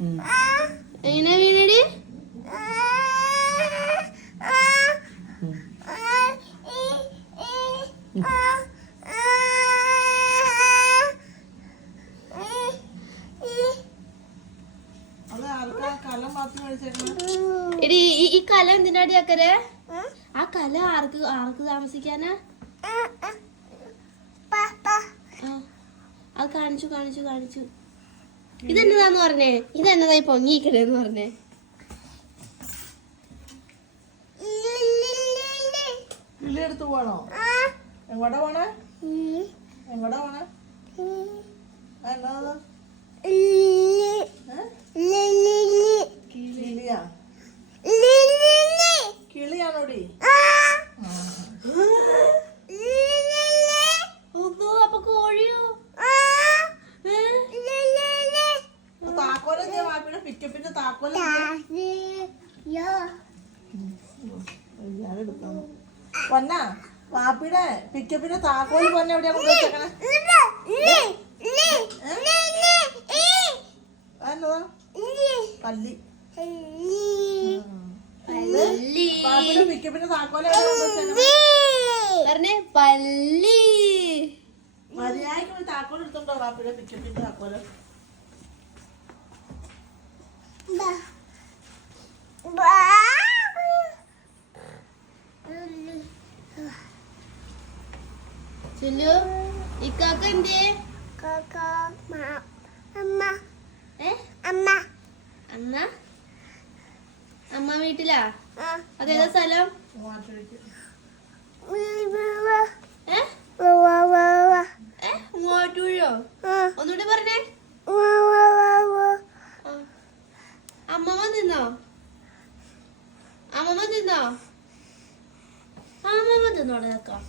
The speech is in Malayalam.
എങ്ങനെ വീണടി? എടി ഈ കല എന്തിനാടി അക്കരെ? ആ കല ആർക്ക് താമസിക്കാനാ? അത് കാണിച്ചു. ഇതെന്നതാന്ന് പറഞ്ഞേ? ഇതെന്നതായി പൊങ്ങിക്കണേന്ന് പറഞ്ഞേ? എടുത്തു പോണോ? എങ്ങോട്ടാ പോണേ? എന്നതാ? കിളിയാണോടി? അപ്പൊ കോഴിയോ? താക്കോല വാപ്പിയുടെ പിക്കപ്പിന്റെ താക്കോല പൊന്ന വാപ്പിയുടെ പിക്കപ്പിന്റെ താക്കോല് പൊന്ന എവിടെയാ കൊണ്ടുവച്ചേക്കണേ? പല്ലി. വാപ്പിയുടെ പിക്കപ്പിന്റെ താക്കോല് പറഞ്ഞേ പല്ലി. മര്യാദയ്ക്ക് ഒരു താക്കോൽ എടുത്തോണ്ടോ വാപ്പിയുടെ പിക്കപ്പിന്റെ താക്കോല്? ചുല്ലു ഇക്കാക്ക എന്തേ? അമ്മ വീട്ടിലാ? അതേതാ സ്ഥലം? മൂവാറ്റൂഴോ? ഒന്നുകൂടി പറഞ്ഞേ. അമ്മമ്മ തിന്നോ? അമ്മമ്മ തിന്നോടെ നോക്കാം.